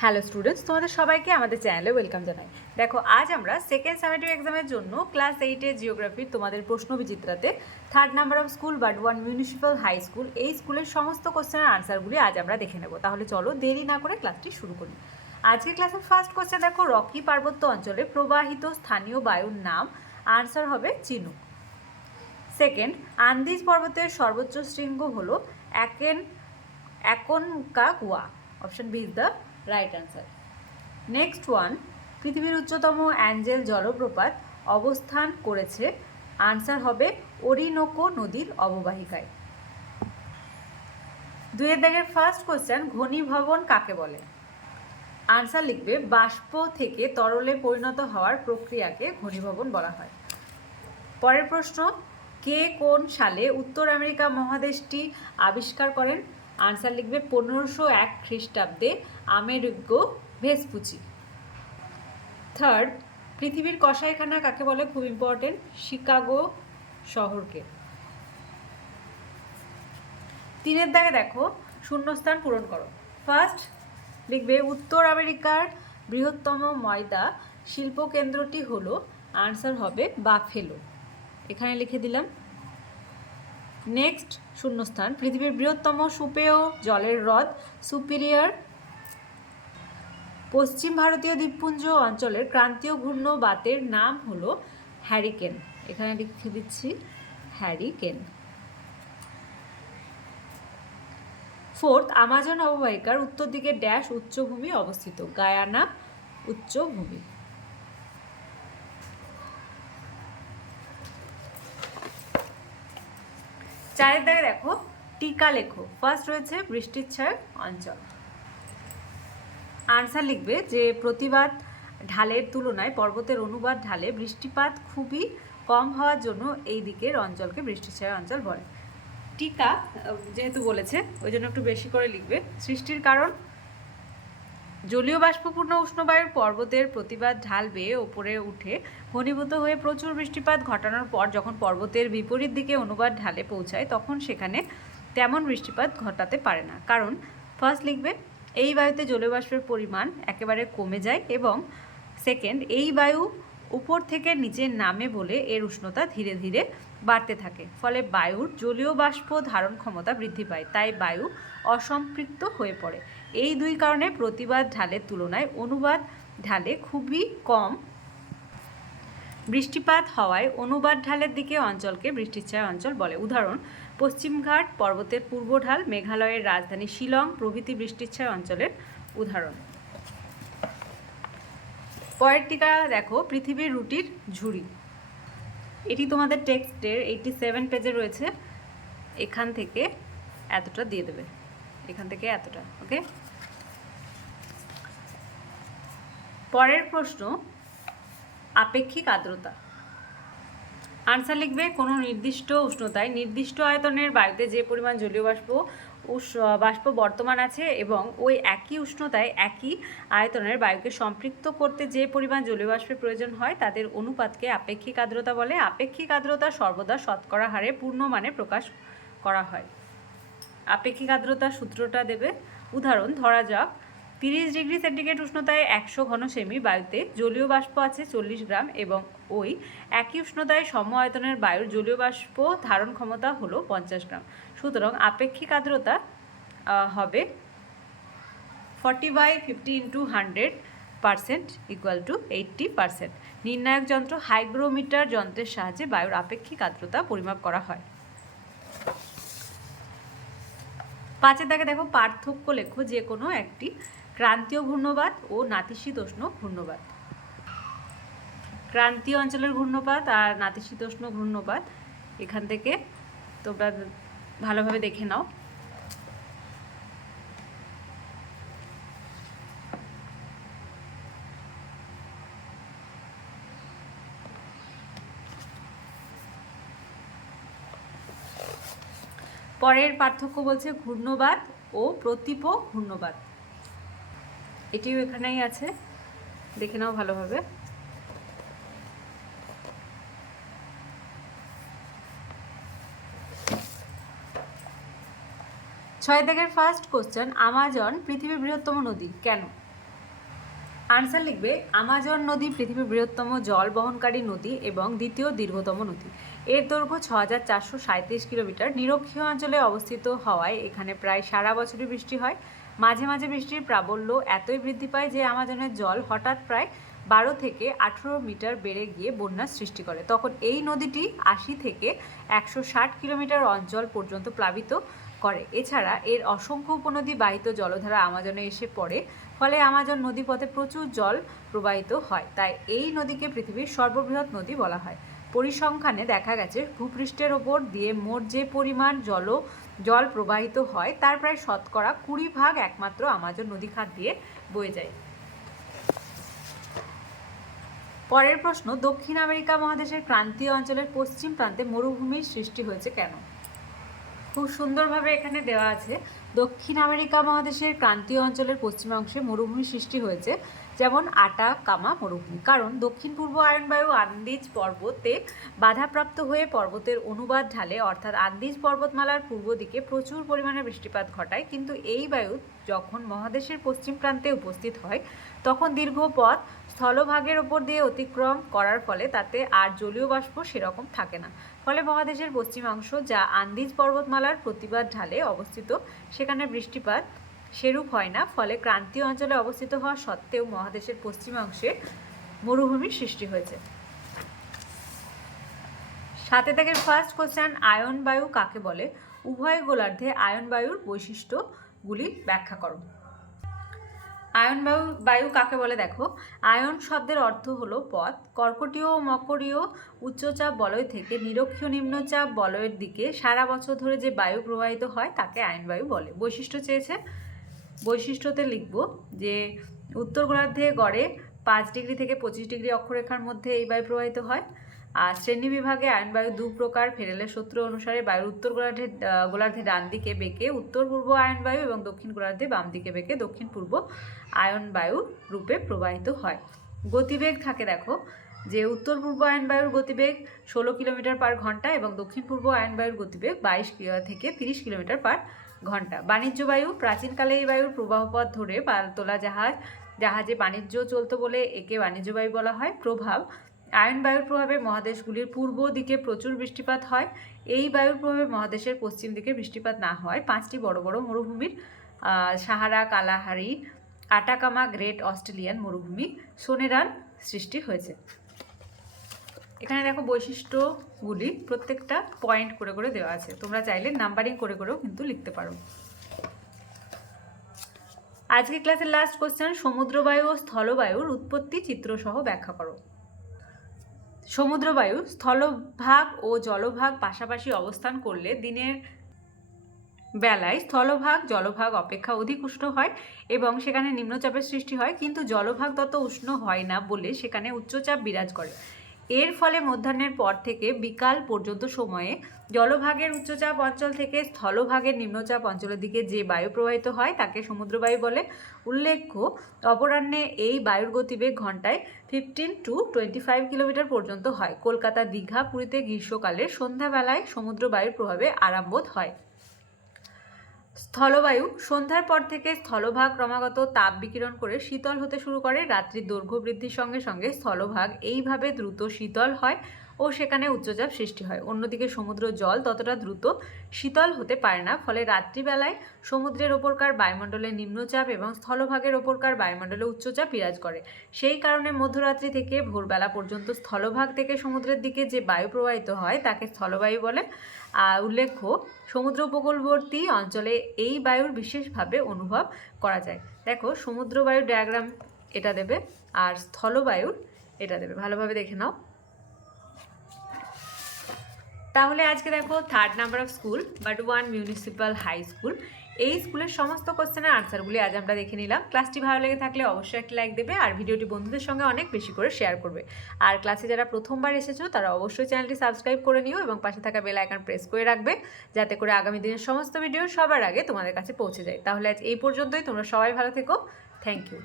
Hello students তোমাদের সবাইকে আমাদের চ্যানেলে ওয়েলকাম জানাই। দেখো, আজ আমরা সেকেন্ড সামেটিভ এক্সামের জন্য ক্লাস এইটের জিওগ্রাফির তোমাদের প্রশ্ন বিচিত্রাতে third number of school but one municipal high school এই স্কুলের সমস্ত কোশ্চেনের আনসারগুলি আজ আমরা দেখে নেব। তাহলে চলো দেরি না করে ক্লাসটি শুরু করি। আজকের ক্লাসের ফার্স্ট কোশ্চেন দেখো রকি পার্বত্য অঞ্চলে প্রবাহিত স্থানীয় বায়ুর নাম। আনসার হবে চিনুক সেকেন্ড আন্দিজ পর্বতের সর্বোচ্চ শৃঙ্গ হলো akin Aconcagua option B is the right answer next one পৃথিবীর উচ্চতম অ্যাঞ্জেল জলপ্রপাত অবস্থান করেছে আনসার হবে অরিনোকো নদীর অববাহিকায়। দুয়ের দাগের ফার্স্ট কোশ্চেন ঘনীভবন কাকে বলে? আনসার লিখবে, বাষ্প থেকে তরলে পরিণত হওয়ার প্রক্রিয়াকে ঘনীভবন বলা হয়। পরের প্রশ্ন, কে কোন সালে উত্তর আমেরিকা মহাদেশটি আবিষ্কার করেন? আনসার লিখবে পনেরোশো এক খ্রিস্টাব্দে আমেরিগো ভেসপুচি। থার্ড পৃথিবীর কসাইখানা কাকে বলে? খুব ইম্পর্টেন্ট শিকাগো শহরকে। তিনের দাগে দেখো, শূন্যস্থান পূরণ করো। ফার্স্ট লিখবে উত্তর আমেরিকার বৃহত্তম ময়দা শিল্প কেন্দ্রটি হলো আনসার হবে বাফেলো। এখানে লিখে দিলাম নেক্সট শূন্যস্থান, পৃথিবীর বৃহত্তম সুপেয় জলের হ্রদ সুপিরিয়ার পশ্চিম ভারতীয় দ্বীপপুঞ্জ অঞ্চলের ক্রান্তীয় ঘূর্ণ বাতের নাম হলো হ্যারিকেন। এখানে লিখে দিচ্ছি, হ্যারিকেন। ফোর্থ, আমাজন অববাহিকার উত্তর দিকে ড্যাশ উচ্চভূমি অবস্থিত। গায়ানা উচ্চভূমি। চারের দাগে দেখো টিকা লেখো। ফার্স্ট রয়েছে বৃষ্টির ছায় অঞ্চল। আনসার লিখবে যে প্রতিবাদ ঢালের তুলনায় পর্বতের অনুবাদ ঢালে বৃষ্টিপাত খুবই কম হওয়ার জন্য এই দিকের অঞ্চলকে বৃষ্টিছায়া অঞ্চল বলে। টিকা যেহেতু বলেছে, ওই জন্য একটু বেশি করে লিখবে। সৃষ্টির কারণ জলীয় বাষ্পপূর্ণ উষ্ণবায়ুর পর্বতের প্রতিবাদ ঢাল বেয়ে ওপরে উঠে ঘনীভূত হয়ে প্রচুর বৃষ্টিপাত ঘটানোর পর যখন পর্বতের বিপরীত দিকে অনুবাদ ঢালে পৌঁছায়, তখন সেখানে তেমন বৃষ্টিপাত ঘটাতে পারে না। কারণ ফার্স্ট লিখবে, এই বায়ুতে জলীয় বাষ্পের পরিমাণ একেবারে কমে যায় এবং সেকেন্ড এই বায়ু উপর থেকে নিচে নামে বলে এর উষ্ণতা ধীরে ধীরে বাড়তে থাকে। ফলে বায়ুর জলীয় বাষ্প ধারণ ক্ষমতা বৃদ্ধি পায়, তাই বায়ু অসম্পৃক্ত হয়ে পড়ে। এই দুই কারণে প্রতিবাদ ঢালের তুলনায় অনুবাদ ঢালে খুবই কম। বৃষ্টিপাত হওয়ায় অনুবাদ ঢালের দিকে অঞ্চলকে বৃষ্টিচ্ছায়া অঞ্চল বলে। উদাহরণ, পশ্চিমঘাট পর্বতের পূর্ব ঢাল, মেঘালয়ের রাজধানী শিলং প্রভৃতি বৃষ্টিচ্ছায়া অঞ্চলের উদাহরণ। পরের টিকা দেখো, পৃথিবীর রুটির ঝুড়ি। এটি তোমাদের টেক্সটের এইটি সেভেন পেজে রয়েছে। এখান থেকে এতটা দিয়ে দেবে। এখান থেকে এতটা ওকে পরের প্রশ্ন, আপেক্ষিক আর্দ্রতা। আনসার লিখবে, কোনো নির্দিষ্ট উষ্ণতায় নির্দিষ্ট আয়তনের বায়ুতে যে পরিমাণ জলীয় বাষ্প বাষ্প বর্তমান আছে এবং ওই একই উষ্ণতায় একই আয়তনের বায়ুকে সম্পৃক্ত করতে যে পরিমাণ জলীয় বাষ্পের প্রয়োজন হয়, তাদের অনুপাতকে আপেক্ষিক আর্দ্রতা বলে। আপেক্ষিক আর্দ্রতা সর্বদা শতকরা হারে পূর্ণ মানে প্রকাশ করা হয়। আপেক্ষিক আর্দ্রতার সূত্রটা দেবে। উদাহরণ, ধরা যাক তিরিশ ডিগ্রি সেন্টিগ্রেড উষ্ণতায় একশো ঘন সেমি বায়ুতে জলীয় বাষ্প আছে চল্লিশ গ্রাম এবং ওই একই উষ্ণতায় সম আয়তনের বায়ুর জলীয় বাষ্প ধারণ ক্ষমতা হলো পঞ্চাশ গ্রাম। সুতরাং আপেক্ষিক আর্দ্রতা হবে forty by fifty into hundred percent equal to eighty percent নির্ণায়ক যন্ত্র হাইগ্রোমিটার যন্ত্রের সাহায্যে বায়ুর আপেক্ষিক আর্দ্রতা পরিমাপ করা হয়। পাঁচের দাগে দেখো পার্থক্য লেখো যে কোনো একটি ক্রান্তীয় ঘূর্ণবাদ ও নাতিশীতোষ্ণ ঘূর্ণবাদ ক্রান্তীয় অঞ্চলের ঘূর্ণপাত আর নাতিশীতোষ্ণ ঘূর্ণপাত, এখান থেকে তোমরা ভালোভাবে দেখে নাও। পরের পার্থক্য বলছে ঘূর্ণবাদ ও প্রতীপ ঘূর্ণবাদ এটিও এখানেই আছে। দেখে নাও ভালোভাবে। ছয় দাগের ফার্স্ট কোশ্চেন আমাজন পৃথিবীর বৃহত্তম নদী, কেন? আনসার লিখবে, আমাজন নদী পৃথিবীর বৃহত্তম জল বহনকারী নদী এবং দ্বিতীয় দীর্ঘতম নদী। এর দৈর্ঘ্য ছ হাজার চারশো সাঁত্রিশ কিলোমিটার। নিরক্ষীয় অঞ্চলে অবস্থিত হওয়ায় এখানে প্রায় সারা বছরই বৃষ্টি হয়। মাঝে মাঝে বৃষ্টির প্রাবল্য এতই বৃদ্ধি পায় যে আমাজনের জল হঠাৎ প্রায় বারো থেকে আঠেরো মিটার বেড়ে গিয়ে বন্যার সৃষ্টি করে। তখন এই নদীটি আশি থেকে একশো ষাট কিলোমিটার অঞ্চল পর্যন্ত প্লাবিত করে। এছাড়া এর অসংখ্য উপনদী বাহিত জলধারা আমাজনে এসে পড়ে, ফলে আমাজন নদীপথে প্রচুর জল প্রবাহিত হয়। তাই এই নদীকে পৃথিবীর সর্ববৃহৎ নদী বলা হয়। পরিসংখ্যানে দেখা গেছে, ভূপৃষ্ঠের ওপর দিয়ে মোট যে পরিমাণ জল জল প্রবাহিত হয়, তার প্রায় শতকরা কুড়ি ভাগ একমাত্র আমাজন নদী খাত দিয়ে বয়ে যায়। পরের প্রশ্ন, দক্ষিণ আমেরিকা মহাদেশের ক্রান্তীয় অঞ্চলের পশ্চিম প্রান্তে মরুভূমির সৃষ্টি হয়েছে কেন? খুব সুন্দরভাবে এখানে দেওয়া আছে, দক্ষিণ আমেরিকা মহাদেশের ক্রান্তীয় অঞ্চলের পশ্চিমাংশে মরুভূমি সৃষ্টি হয়েছে যেমন আটা, কামা, মরুভূমি। কারণ দক্ষিণ পূর্ব আয়নবায়ু আন্দিজ পর্বতে বাধাপ্রাপ্ত হয়ে পর্বতের অনুবাদ ঢালে, অর্থাৎ আন্দিজ পর্বতমালার পূর্ব দিকে প্রচুর পরিমাণে বৃষ্টিপাত ঘটায়, কিন্তু এই বায়ু যখন মহাদেশের পশ্চিম প্রান্তে উপস্থিত হয়, তখন দীর্ঘ পথ স্থলভাগের ওপর দিয়ে অতিক্রম করার ফলে তাতে আর জলীয় বাষ্প সেরকম থাকে না। ফলে মহাদেশের পশ্চিমাংশ, যা আন্দিজ পর্বতমালার প্রতিবাদ ঢালে অবস্থিত, সেখানে বৃষ্টিপাত সেরূপ হয় না, ফলে ক্রান্তীয় অঞ্চলে অবস্থিত হওয়া সত্ত্বেও মহাদেশের পশ্চিমাংশে মরুভূমির সৃষ্টি হয়েছে। সাথে থেকে ফার্স্ট কোশ্চেন আয়ন বায়ু কাকে বলে? উভয় গোলার্ধে আয়ন বায়ুর বৈশিষ্ট্যগুলি ব্যাখ্যা করো। আয়ন বায়ু বায়ু কাকে বলে দেখো? আয়ন শব্দের অর্থ হলো পথ। কর্কটীয় ও মকরীয় উচ্চচাপ বলয় থেকে নিরক্ষীয় নিম্নচাপ বলয়ের দিকে সারা বছর ধরে যে বায়ু প্রবাহিত হয়, তাকে আয়ন বায়ু বলে। বৈশিষ্ট্য চেয়েছে বৈশিষ্ট্যতে লিখব যে উত্তর গোলার্ধে গড়ে পাঁচ ডিগ্রি থেকে পঁচিশ ডিগ্রি অক্ষরেখার মধ্যে এই বায়ু প্রবাহিত হয়। আর শ্রেণি বিভাগে আয়ন বায়ু দু প্রকার, ফেরেলের সূত্র অনুসারে বায়ুর উত্তর গোলার্ধে গোলার্ধে ডান দিকে বেঁকে উত্তর পূর্ব আয়ন বায়ু এবং দক্ষিণ গোলার্ধে বাম দিকে বেঁকে দক্ষিণ পূর্ব আয়ন বায়ু রূপে প্রবাহিত হয়। গতিবেগ থাকে দেখো, যে উত্তর পূর্ব আয়ন বায়ুর গতিবেগ ষোলো কিলোমিটার পার ঘণ্টা এবং দক্ষিণ পূর্ব আয়ন বায়ুর গতিবেগ বাইশ থেকে তিরিশ কিলোমিটার পার ঘণ্টা। বাণিজ্য বায়ু, প্রাচীনকালে এই বায়ুর প্রবাহপথ ধরে পালতোলা জাহাজ, জাহাজে বাণিজ্য চলতো বলে একে বাণিজ্য বায়ু বলা হয়, প্রভাব। আয়ন বায়ুর প্রভাবে মহাদেশগুলির পূর্ব দিকে প্রচুর বৃষ্টিপাত হয়। এই বায়ুর প্রভাবে মহাদেশের পশ্চিম দিকে বৃষ্টিপাত না হয়। পাঁচটি বড় বড় মরুভূমির Sahara, Kalahari, Atacama, great Australian মরুভূমি, সোনেরান সৃষ্টি হয়েছে। এখানে দেখো বৈশিষ্ট্যগুলি প্রত্যেকটা পয়েন্ট করে করে দেওয়া আছে। তোমরা চাইলে নাম্বারিং করে করেও কিন্তু লিখতে পারো। আজকে ক্লাসের লাস্ট কোশ্চেন সমুদ্রবায়ু ও স্থলবায়ুর উৎপত্তি চিত্রসহ ব্যাখ্যা করো। সমুদ্রবায়ু স্থলভাগ ও জলভাগ পাশাপাশি অবস্থান করলে দিনের বেলায় স্থলভাগ, জলভাগ অপেক্ষা অধিক উষ্ণ হয় এবং সেখানে নিম্নচাপের সৃষ্টি হয়। কিন্তু জলভাগ তত উষ্ণ হয় না বলে সেখানে উচ্চচাপ বিরাজ করে। এর ফলে মধ্যাহ্নের পর থেকে বিকাল পর্যন্ত সময়ে জলভাগের উচ্চচাপ অঞ্চল থেকে স্থলভাগের নিম্নচাপ অঞ্চলের দিকে যে বায়ু প্রবাহিত হয় তাকে সমুদ্রবায়ু বলে। উল্লেখ্য, অপরাহ্নে এই বায়ুর গতিবেগ ঘন্টায় fifteen to twenty five kilometre পর্যন্ত হয়। কলকাতা দীঘা পুরীতে গ্রীষ্মকালে সন্ধ্যাবেলায় সমুদ্র বায়ুর প্রভাবে আরামবোধ হয়। স্থলবায়ু, সন্ধ্যার পর থেকে স্থলভাগ ক্রমাগত তাপ বিকিরণ করে শীতল হতে শুরু করে, রাত্রির দৈর্ঘ্য বৃদ্ধির সঙ্গে সঙ্গে স্থলভাগ এইভাবে দ্রুত শীতল হয়। ও সেখানে উচ্চচাপ সৃষ্টি হয়। অন্যদিকে সমুদ্র জল ততটা দ্রুত শীতল হতে পারে না, ফলে রাত্রিবেলায় সমুদ্রের ওপরকার বায়ুমণ্ডলে নিম্নচাপ এবং স্থলভাগের ওপরকার বায়ুমণ্ডলে উচ্চচাপ বিরাজ করে। সেই কারণে মধ্যরাত্রি থেকে ভোরবেলা পর্যন্ত স্থলভাগ থেকে সমুদ্রের দিকে যে বায়ু প্রবাহিত হয়, তাকে স্থলবায়ু বলে। আর উল্লেখ্য, সমুদ্র উপকূলবর্তী অঞ্চলে এই বায়ুর বিশেষভাবে অনুভব করা যায়। দেখো, সমুদ্র বায়ুর ডায়াগ্রাম এটা দেবে, আর স্থলবায়ুর এটা দেবে। ভালোভাবে দেখে নাও। তাহলে আজকে দেখো third number of school but one municipal high school এই স্কুলের সমস্ত কোশ্চেনের আনসারগুলি আজ আমরা দেখে নিলাম। ক্লাসটি ভালো লেগে থাকলে অবশ্যই একটা লাইক দেবে আর ভিডিওটি বন্ধুদের সঙ্গে অনেক বেশি করে শেয়ার করবে। আর ক্লাসে যারা প্রথমবার এসেছ, তারা অবশ্যই চ্যানেলটি সাবস্ক্রাইব করে নিও এবং পাশে থাকা বেল আইকন প্রেস করে রাখবে, যাতে করে আগামী দিনের সমস্ত ভিডিও সবার আগে তোমাদের কাছে পৌঁছে যায়। তাহলে আজ এই পর্যন্তই, তোমরা সবাই ভালো থেকো। Thank you